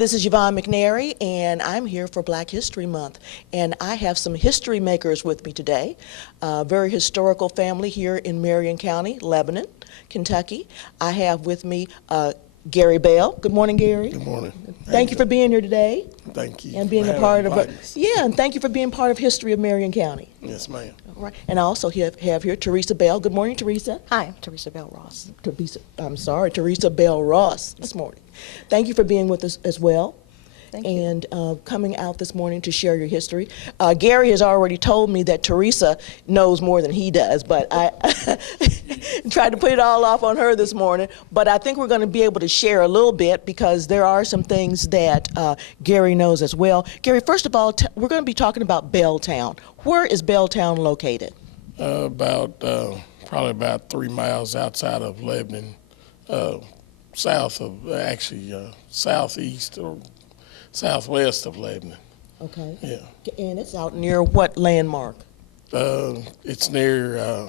this is Yvonne McNary, and I'm here for Black History Month. And I have some history makers with me today. A very historical family here in Marion County, Lebanon, Kentucky. I have with me Gary Bell. Good morning, Gary. Good morning. Thank you for being here today. Thank you. And being a part of and thank you for being part of History of Marion County. Yes, ma'am. All right. And I also have here Teresa Bell. Good morning, Teresa. Hi, I'm Teresa Bell Ross. Teresa Bell Ross this morning. Thank you for being with us as well. Thank you. And coming out this morning to share your history. Gary has already told me that Teresa knows more than he does, but I tried to put it all off on her this morning. But I think we're going to be able to share a little bit because there are some things that Gary knows as well. Gary, first of all, we're going to be talking about Belltown. Where is Belltown located? Probably about 3 miles outside of Lebanon, south of, southeast or southwest of Lebanon. Okay. Yeah. And it's out near what landmark? It's near,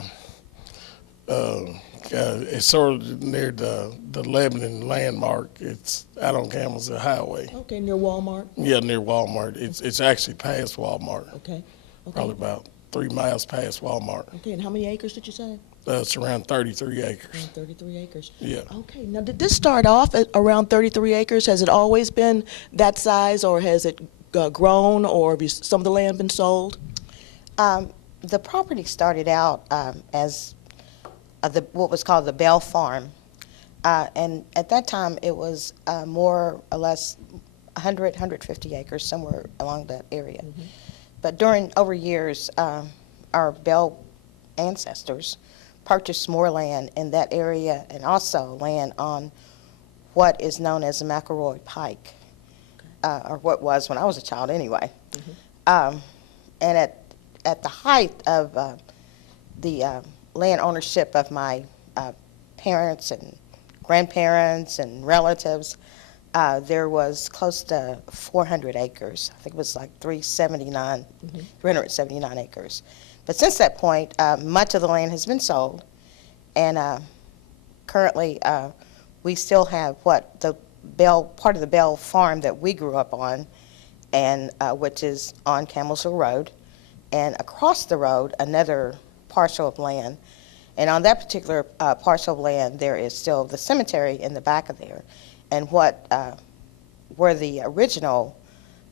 it's sort of near the Lebanon landmark. It's out on Campbellsville Highway. Okay, near Walmart? Yeah, near Walmart. It's actually past Walmart. Okay. Probably about 3 miles past Walmart. Okay, and how many acres did you say? It's around 33 acres. Around 33 acres. Yeah. Okay, now did this start off at around 33 acres? Has it always been that size, or has it grown, or have some of the land been sold? The property started out as what was called the Bell Farm, and at that time it was more or less 100, 150 acres, somewhere along that area. Mm-hmm. But over years, our Bell ancestors purchased more land in that area and also land on what is known as the McElroy Pike, or what was when I was a child anyway. Mm-hmm. And at the height of the land ownership of my parents and grandparents and relatives, there was close to 400 acres. I think it was like 379 acres. But since that point, much of the land has been sold, and currently we still have part of the Bell Farm that we grew up on, and which is on Campbellsville Road, and across the road another parcel of land. And on that particular parcel of land, there is still the cemetery in the back of there, and where the original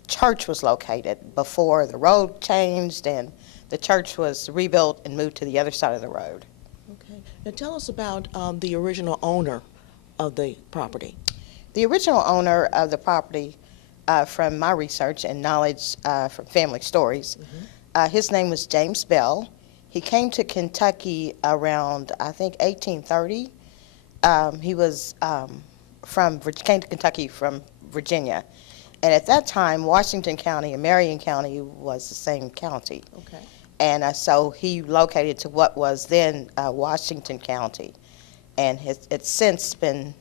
church was located before the road changed and the church was rebuilt and moved to the other side of the road. Okay. Now tell us about the original owner of the property. The original owner of the property, from my research and knowledge from family stories, mm-hmm. Mm-hmm. His name was James Bell. He came to Kentucky around, I think, 1830. He was came to Kentucky from Virginia. And at that time, Washington County and Marion County was the same county. Okay. And so he located to what was then Washington County. And it's since been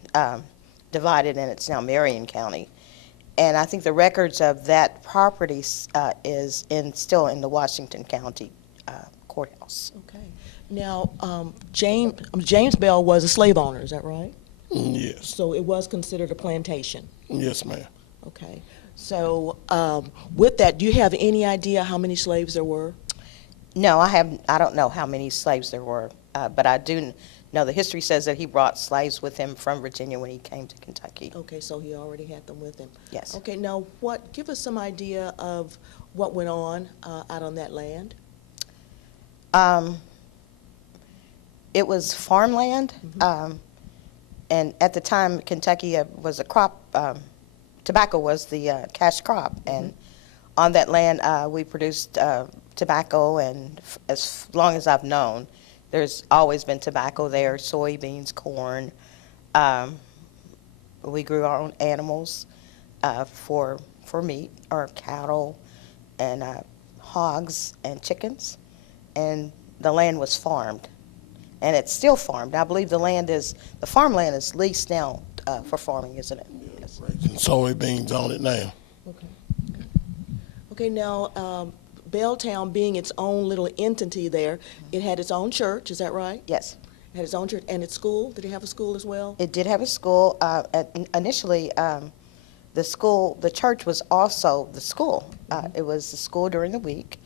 divided, and it's now Marion County. And I think the records of that property is still in the Washington County courthouse. Okay. Now, James Bell was a slave owner, is that right? Yes. So it was considered a plantation? Yes, ma'am. Okay. So with that, do you have any idea how many slaves there were? No, I don't know how many slaves there were, but I do know the history says that he brought slaves with him from Virginia when he came to Kentucky. Okay, so he already had them with him. Yes. Okay, now give us some idea of what went on out on that land. It was farmland, mm-hmm. And at the time, Kentucky was a crop. Tobacco was the cash crop, mm-hmm. and on that land, we produced tobacco, and as long as I've known, there's always been tobacco there, soybeans, corn. We grew our own animals for meat, or cattle, and hogs and chickens, and the land was farmed, and it's still farmed. I believe the farmland is leased now for farming, isn't it? Yes. Raising soybeans on it now. Okay. Okay, now, Belltown being its own little entity there, it had its own church, is that right? Yes. It had its own church, and its school? Did it have a school as well? It did have a school. Initially, the church was also the school. It was the school during the week,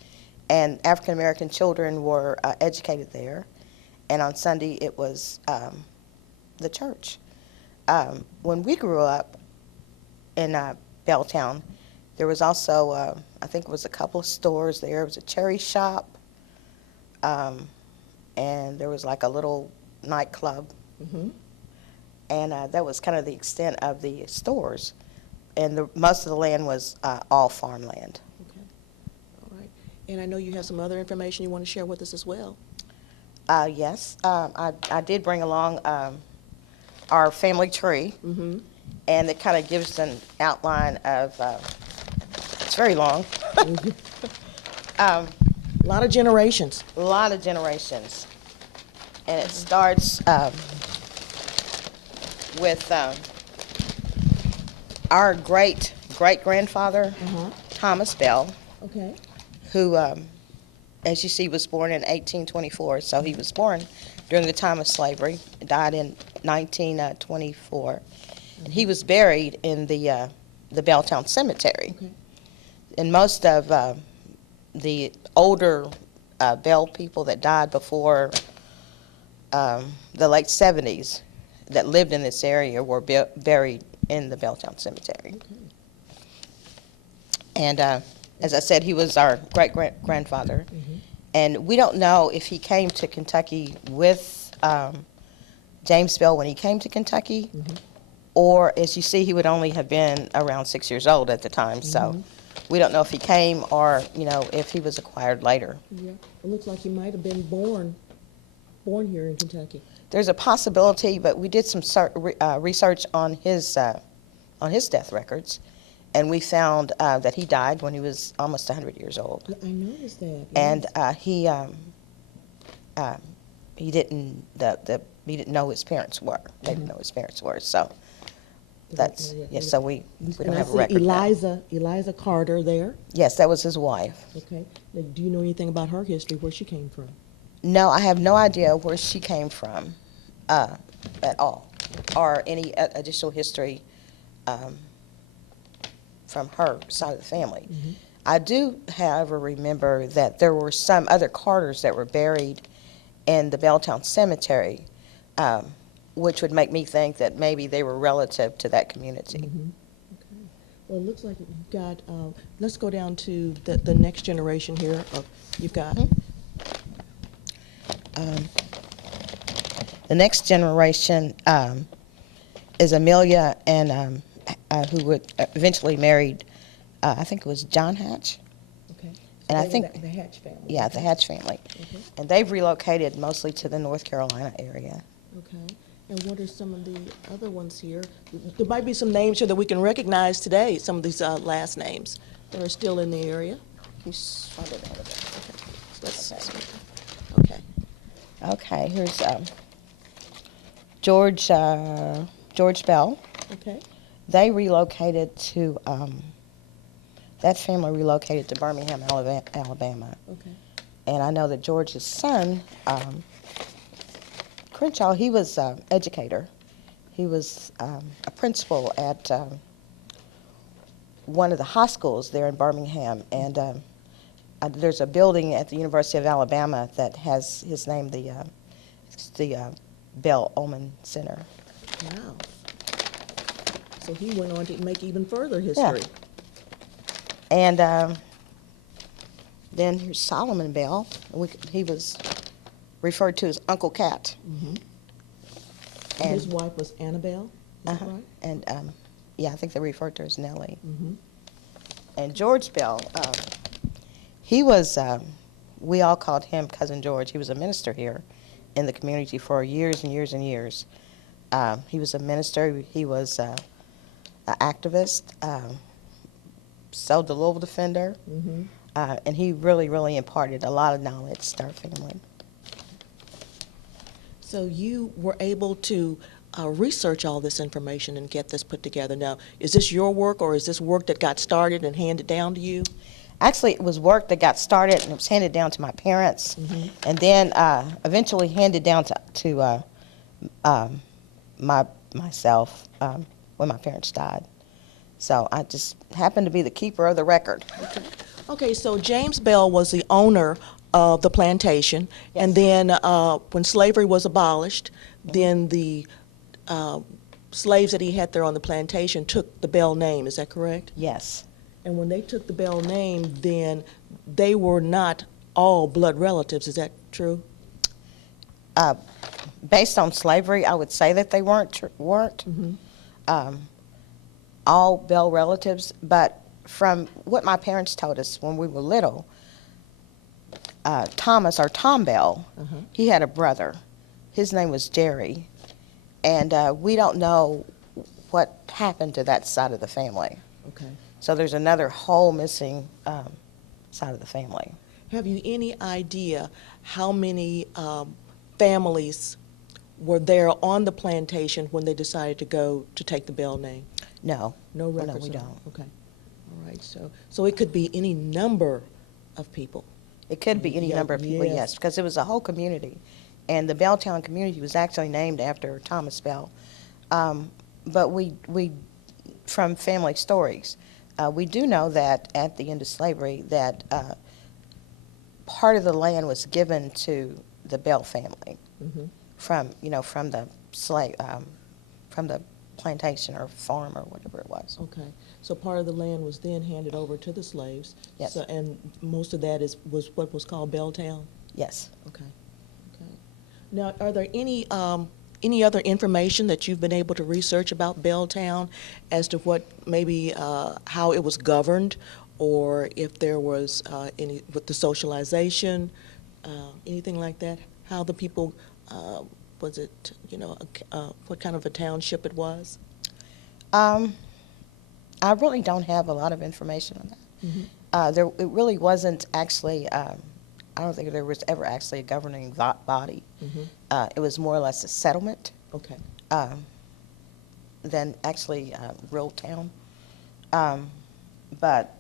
and African American children were educated there. And on Sunday, it was the church. When we grew up in Belltown, there was also, I think it was a couple of stores there. It was a cherry shop, and there was like a little nightclub. Mm-hmm. And that was kind of the extent of the stores. And most of the land was all farmland. Okay. All right. And I know you have some other information you want to share with us as well. Yes, I did bring along our family tree, Mm-hmm. and it kind of gives an outline of, it's very long, A lot of generations. a lot of generations. And it starts with our great-grandfather, Thomas Bell, Okay. who, as you see, was born in 1824. So he was born during the time of slavery, died in 1924. And he was buried in the Belltown Cemetery. Okay. And most of the older Bell people that died before the late 70s that lived in this area were buried in the Belltown Cemetery. Okay. And as I said, he was our great-grandfather. Mm-hmm. And we don't know if he came to Kentucky with James Bell when he came to Kentucky, Mm-hmm. or as you see, he would only have been around 6 years old at the time. So we don't know if he came or, if he was acquired later. Yeah. It looks like he might have been born here in Kentucky. There's a possibility, but we did some research on his death records, and we found that he died when he was almost 100 years old. Yeah, I noticed that. And yes. he didn't know his parents were. They didn't know his parents were. So that's So we And don't I have a see record. Eliza Carter there. Yes, that was his wife. Okay. Now, do you know anything about her history, where she came from? No, I have no idea where she came from at all, or any additional history from her side of the family. Mm-hmm. I do, however, remember that there were some other Carters that were buried in the Belltown Cemetery, which would make me think that maybe they were relative to that community. Mm-hmm. Okay. Well, it looks like you've got, let's go down to the next generation here. You've got, The next generation is Amelia, and who would eventually married, I think it was John Hatch. okay. And I They were think- the Hatch family. Yeah, the Hatch family. Okay. And they've relocated mostly to the North Carolina area. Okay. And what are some of the other ones here? There might be some names here that we can recognize today, some of these last names that are still in the area. Who's funded out of it? Let's okay. Okay, here's George Bell. Okay. They relocated to, that family relocated to Birmingham, Alabama. Okay. And I know that George's son, Crenshaw, he was an educator. He was a principal at one of the high schools there in Birmingham. And there's a building at the University of Alabama that has his name, the Bell Ullman Center. Wow. So he went on to make even further history. And then here's Solomon Bell. He was referred to as Uncle Cat. Mm-hmm. And, His wife was Annabelle, is that right? And yeah, I think they referred to her as Nellie. Mm-hmm. And George Bell, he was, we all called him Cousin George. He was a minister here in the community for years and years and years. He was a minister. He was an activist, sold the Louisville Defender, Mm-hmm. and he really, really imparted a lot of knowledge to our family. So you were able to research all this information and get this put together. Now, is this your work, or is this work that got started and handed down to you? Actually, it was work that got started and it was handed down to my parents, and then eventually handed down to myself when my parents died. So I just happen to be the keeper of the record. Okay, so James Bell was the owner of the plantation, and then when slavery was abolished, then the slaves that he had there on the plantation took the Bell name, is that correct? Yes. And when they took the Bell name, then they were not all blood relatives, is that true? Based on slavery, I would say that they weren't all Bell relatives, but from what my parents told us when we were little, Thomas, or Tom Bell, he had a brother. His name was Jerry, and we don't know what happened to that side of the family. Okay. So there's another whole missing side of the family. Have you any idea how many families were there on the plantation when they decided to go to take the Bell name? No. No records? No, we of it? don't. Okay. All right, so it could be any number of people. It could be any Yeah, number of people, yes. yes, because it was a whole community. And the Belltown community was actually named after Thomas Bell. But we, from family stories, we do know that at the end of slavery that part of the land was given to the Bell family from the slave, from the plantation or farm or whatever it was. Okay, so part of the land was then handed over to the slaves. Yes. So, and most of that was what was called Belltown? Yes. Okay, okay. Now, are there any other information that you've been able to research about Belltown as to what maybe how it was governed, or if there was any with the socialization, anything like that? How the people was it? What kind of a township it was? I really don't have a lot of information on that. It really wasn't actually. I don't think there was ever actually a governing body. It was more or less a settlement Okay. than actually a real town. But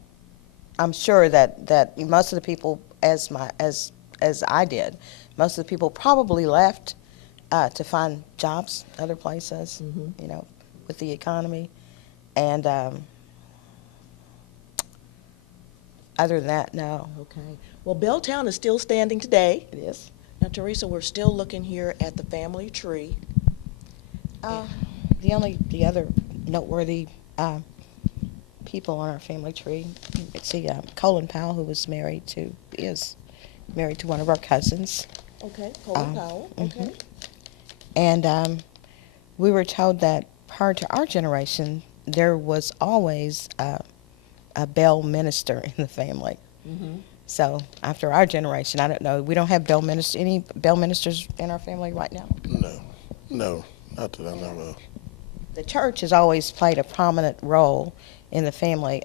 I'm sure that most of the people, as I did, most of the people probably left to find jobs other places, with the economy. And other than that, no. Okay. Well, Belltown is still standing today. It is. Now, Teresa, we're still looking here at the family tree. The other noteworthy people on our family tree, let's see, Colin Powell, who is married to one of our cousins. Okay, Colin Powell. Okay. And we were told that prior to our generation, there was always a Bell minister in the family. So after our generation, I don't know. We don't have any Bell ministers in our family right now. No, not that I know of. The church has always played a prominent role in the family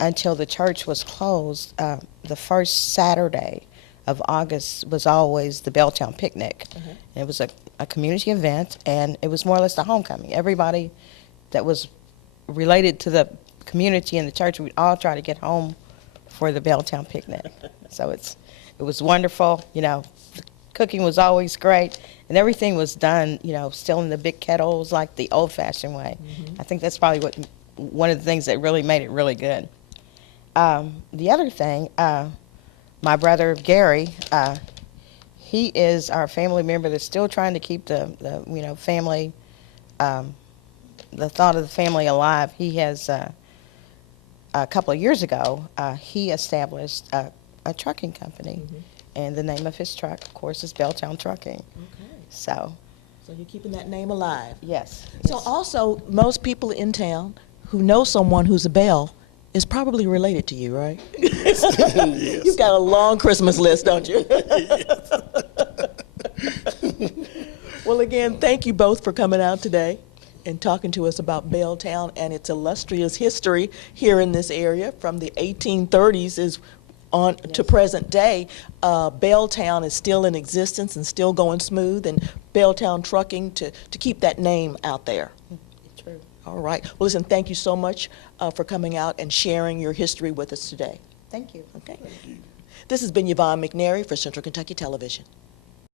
until the church was closed. The first Saturday of August was always the Belltown picnic. It was a community event, and it was more or less a homecoming. Everybody that was related to the community and the church, we'd all try to get home for the Belltown picnic. So it was wonderful. The cooking was always great, and everything was done, still in the big kettles like the old-fashioned way. I think that's probably one of the things that really made it really good. The other thing, my brother Gary, he is our family member that's still trying to keep the family, the thought of the family alive. He has a couple of years ago, he established a trucking company, and the name of his truck, of course, is Belltown Trucking. Okay. So you're keeping that name alive. yes. So also, most people in town who know someone who's a Bell is probably related to you, right? Yes. You've got a long Christmas list, don't you? Well, again, thank you both for coming out today and talking to us about Belltown and its illustrious history here in this area from the 1830s is on to present day. Belltown is still in existence and still going smooth, and Belltown Trucking to keep that name out there. True. All right. Well, listen, thank you so much for coming out and sharing your history with us today. Thank you. Okay. This has been Yvonne McNary for Central Kentucky Television.